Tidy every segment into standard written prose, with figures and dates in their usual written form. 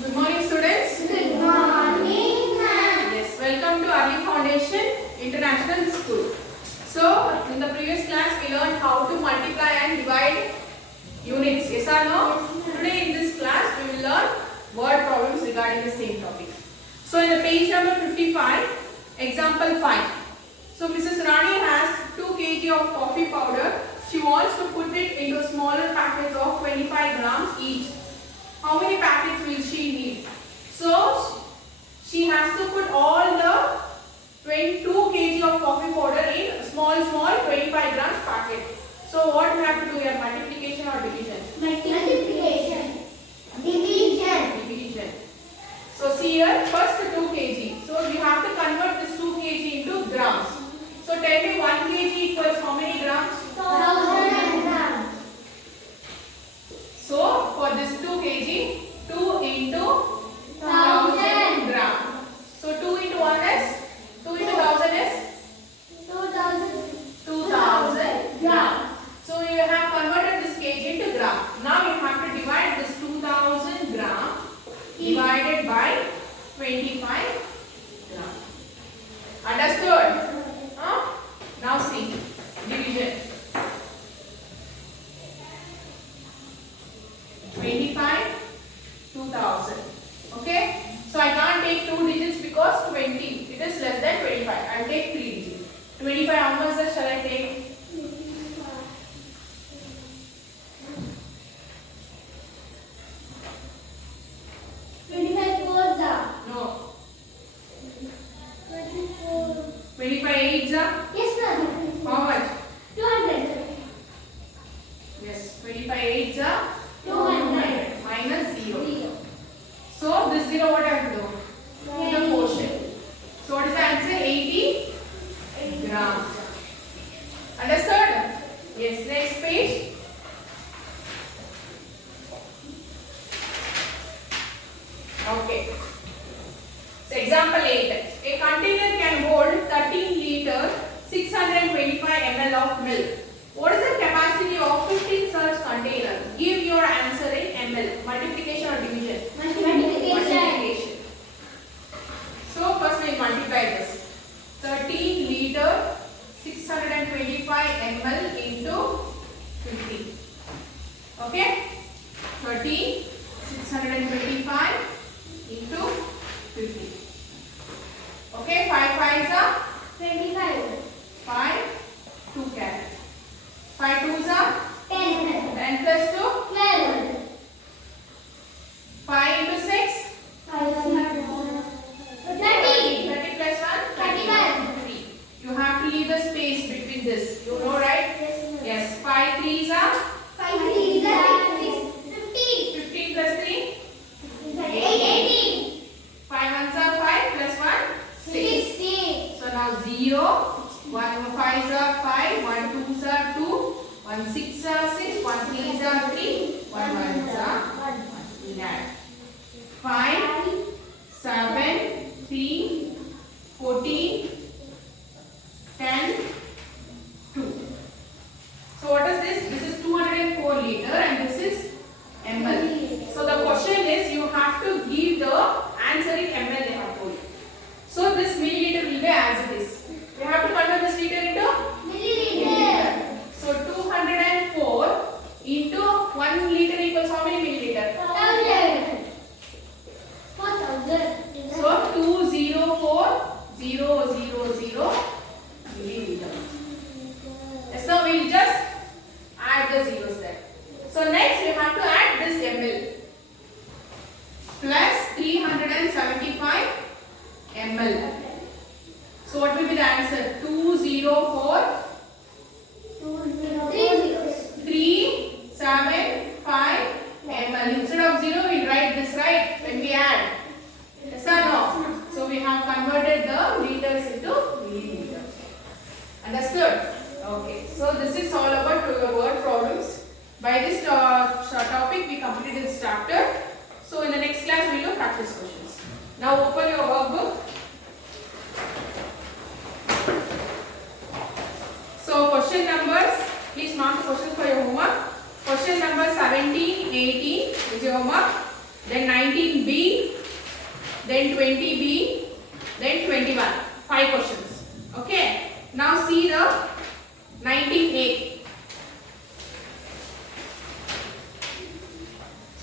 Good morning, students. Good morning, ma'am. Yes, welcome to Early Foundation International School. So, in the previous class, we learned how to multiply and divide units. Yes or no? Today in this class, we will learn word problems regarding the same topic. So, in the page number 55, example 5. So, Mrs. Rani has 2 kg of coffee powder. She wants to put it into smaller packets of 25 grams each. How many packets will she need? So, she has to put all the 22 kg of coffee powder in small 25 grams packet. So, what we have to do here? Multiplication or division? Multiplication. Division. Division. So, see here, first 2 kg. So, we have to convert this 2 kg into grams. So, tell me 1 kg equals how many grams? 1000 grams. So, for this 2 kg, 2 into 1000 grams. So, 2 into 1 is? 2 into 1000 is? 2000 grams. So, you have converted this kg into gram. Now, you have to divide this 2000 gram divided by 25 gram. Understood? Huh? Now, see. Division. 25, 2000. Okay? So I can't take 2 digits because 20. It is less than 25. I'll take 3 digits. 25, how much shall I take? 25 fours are. No. 24. 25 eights are? Yes, ma'am. How much? 200. Yes. 25 eights are? 200. Minus 0. 0. So this 0 what I have to do? The quotient. So what is the answer? 80 grams. Understood? Yes. Next page. Okay. So example 8. A container can hold 13 liter 625 ml of milk. What is the capacity of 15 such containers? Give your answer in ml. Multiplication or division? Multiplication. So first we multiply this. 13 liter 625 ml into 50. Okay? 13 625 into 50. Okay, 5 5s are 25. 5 2 carry. 5 2s are 10. 10 plus 2 12. 5 into 6 5 30. 30 plus 1 31. 3. You have to leave the space between this. You know, right? Yes. 5 3s are 5 3 are 6. 15. 15 plus 3 18. 5 1s are 5 plus 1 6. 16. So now 0 1 5s are 5 1 2s are 2 1 6s are 6 1 3s are 3 1 1s are 1. We add 5 7 3 14 10 2. So what is this? This is 204 liter and this is ml. So the question is you have to give the answer in ml they have told. So this milliliter will be as it is. We have to convert this liter into Milliliter. So 204 into 1 liter equals how many milliliter? 1000. 4000. So 204000 milliliter. So we will just add the zeros there. So next we have to add this ml plus 375 ml. So what will be the answer? 204 375 ml. Instead of 0 we write this, right, when we add. Yes or no? So we have converted the liters into milliliter. Understood? Okay. So this is all about your word problems. By this topic we completed this chapter. So in the next class we will do practice questions. Now open your workbook. So question numbers, please mark the question for your homework. Question number 17, 18 is your homework. then 19B, then 20B, then 21. 5 questions. Okay. Now see the 19A.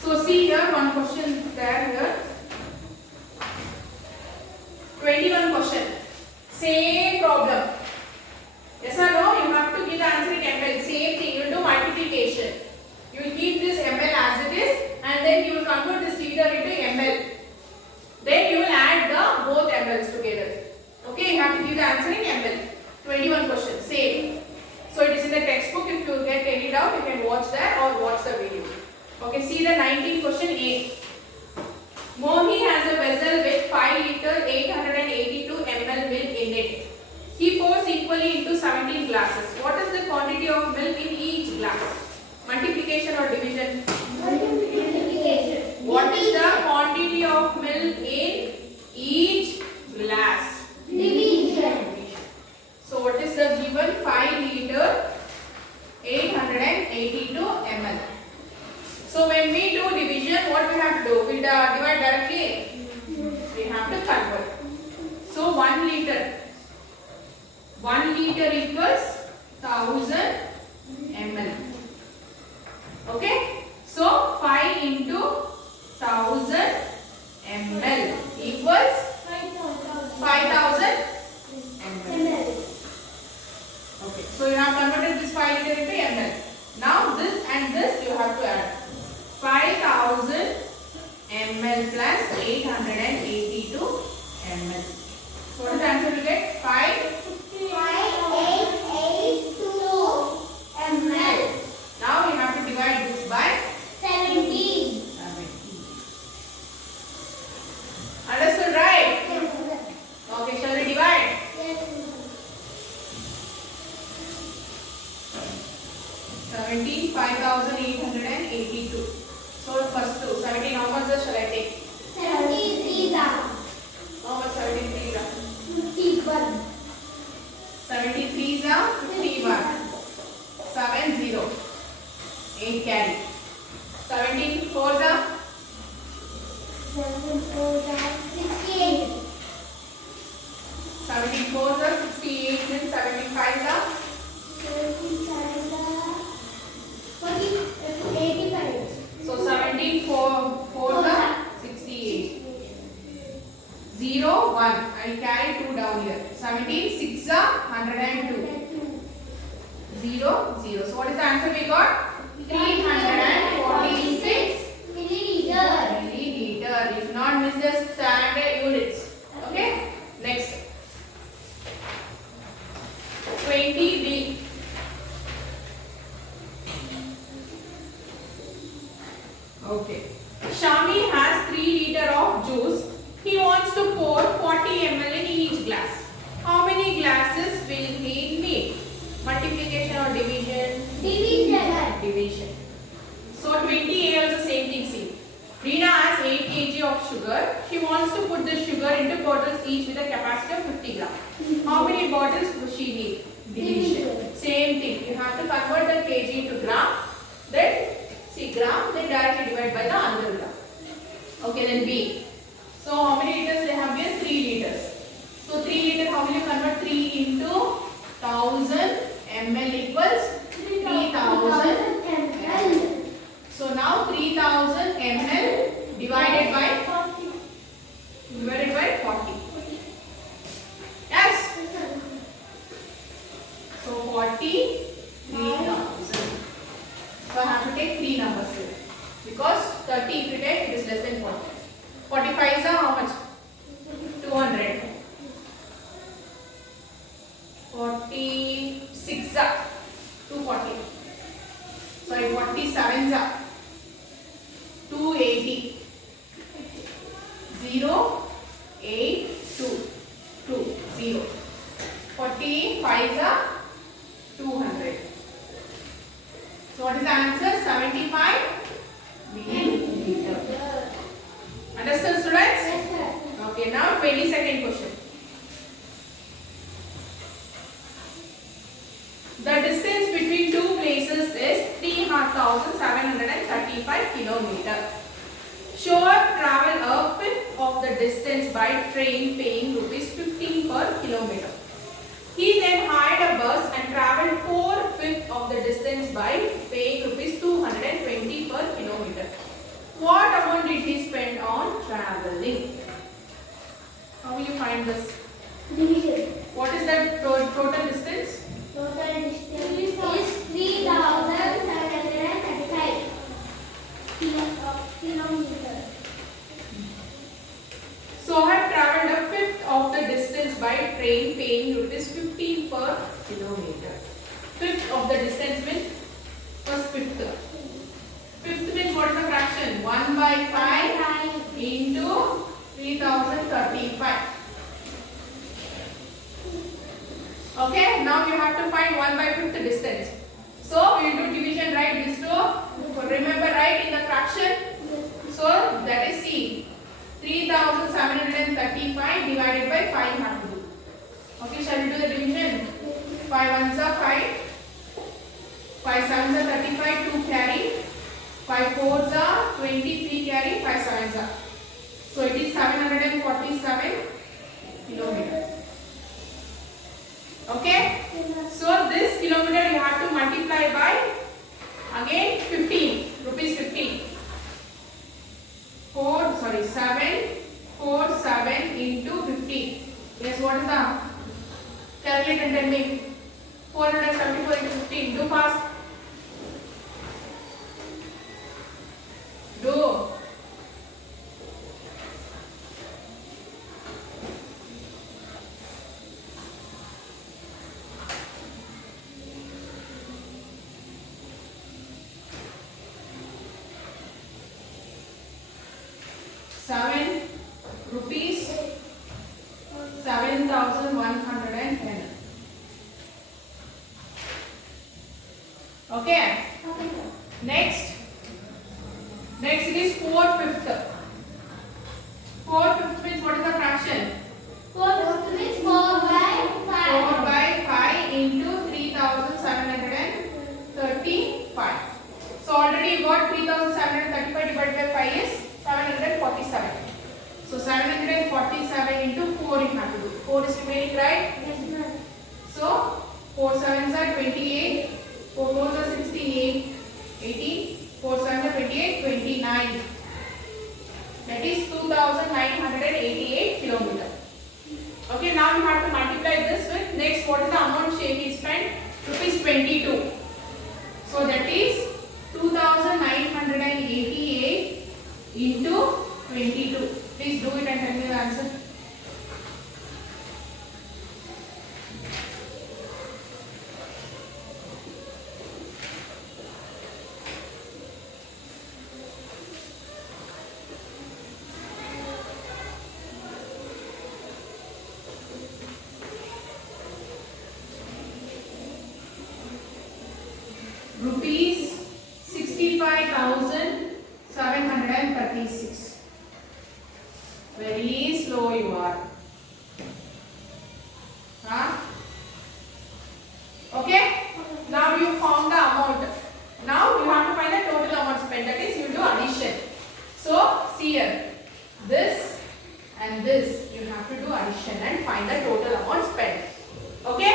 So see here one question is there here. 21 question. Same problem. Yes or no? You have to give the answer in ml. Same thing. You will do multiplication. You will keep this ml as it is, and then you will convert this liter into ml. Then you will add the both mls together. Okay, you have to give the answer in ml. 21 questions. Same. So it is in the textbook. If you get any doubt, you can watch that or watch the video. Okay, see the 19 question A. Mohi has a vessel with 5 liter 882 ml milk in it. He pours equally into 17 glasses. What is the quantity of milk in each glass? Multiplication or division? Multiplication. What is the quantity of milk in each glass? Division. So what is the given? 5 liter 882 ml. So when we do division, what we have to do? We divide directly. We have to convert. So 1 liter. 1 liter equals 1000 ml. Okay. So 5 into 1000 ml equals 5000 ml. Okay. So you have converted this 5 liter into ml. Now this and this you have to add. 5000 ml plus 882 ml. So what is the answer you get? 5882 ml. Now we have to divide this by 17. 70. Understood, right? Okay, shall we divide? 17, 5882. So first two, 17, how much shall I take? 73 How much 73 is? 51. 73 is 51. 70. 8 carry. 17 4 is 7 4 68. 17 4 is 68. Then 75 is 85. so 17 4 4 is 68. 0 1. I will carry 2 down here. 17 6 is 102. 0 0. So what is the answer we got? 346 milliliter. milliliter. You should not miss the standard units. Okay. Next. 20B. Okay. Shami has 3 liter of juice. He wants to pour 40 ml in each glass. How many glasses will he need? Multiplication or division? Division. Division. So 20A also same thing. See. Reena has 8 kg of sugar. She wants to put the sugar into bottles each with a capacity of 50 grams. How many bottles will she need? Division. Same thing. You have to convert the kg to gram. Then see gram. Then directly divide by the another gram. Okay. Then B. So how many liters they have here? 3 liters. So 3 liter. How will you convert 3 into 1000 ml equals 3000 ml. So now 3000 ml divided by 40. Yes. So 40 3000. So I have to take 3 numbers here because 30 if you take it is less than 40. 45 is how much? 200. 46 is 240. Sorry, 47 is 280. 0 8 2 2 0. 45 is 200. So what is the answer? 75 milliliter. Understood, students? Yes, sir. Okay, now 22nd question. The distance between two places is 3,735 kilometers. Shoaib traveled a fifth of the distance by train, paying rupees 15 per kilometer. He then hired a bus and traveled 4/5 of the distance by paying rupees 220 per kilometer. What amount did he spend on traveling? How will you find this? Division. What is the total distance? Total distance is 3,735 kilometers. Shoaib traveled a fifth of the distance by train, paying rupees 15 per kilometer. Fifth of the distance means first fifth. Fifth means what is the fraction? 1/5 into 3035. Okay, now you have to find 1/5 distance. So we will do division, right? This two. Remember, right, in the fraction. So that is C. 3,735 divided by 5 have to do. Okay, shall we do the division? 5 ones are 5. 5 sevens are 35, 2 carry. 5 fours are 23 carry, 5 sevens are. So it is 747 kilometers. Okay? So this kilometer you have to multiply by again 15, rupees 15. 7 into 15. Yes, what is the? Calculate and tell me. 474 into 15. Do fast. Do. Rupees 7,110. Okay. Next it is 4/5. 4/5 means what is the fraction? 4/5 means 4/5. 4/5 into 3,735. So already you got 3,735 divided by 5 is 747. So 747 into 4 you have to do. 4 is remaining, right? Yes, ma'am. So 4 sevens are 28, 4 fours are 68, 18, 4 sevens are 28, 29. That is 2,988 kilometers. Okay, now you have to multiply this with next. What is the amount he spent? Rupees 22. So that is 2,988 into 22. Please do it and tell me the answer. Rupees 65,736. Very slow you are. Huh? Okay? Now you found the amount. Now you have to find the total amount spent. That is, you do addition. So see here, this and this you have to do addition and find the total amount spent. Okay?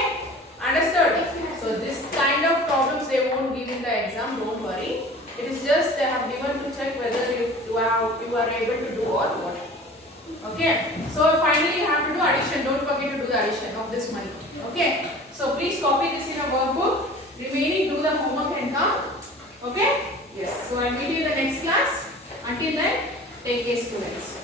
Understood? So this kind of problems they won't give in the exam. Don't worry. It is just they have given to check whether you are able to do or what. Okay, so finally you have to do addition. Don't forget to do the addition of this money. Okay, so please copy this in your workbook. Remaining, do the homework and come. Okay, yes. So I'll meet you in the next class. Until then, take care, students.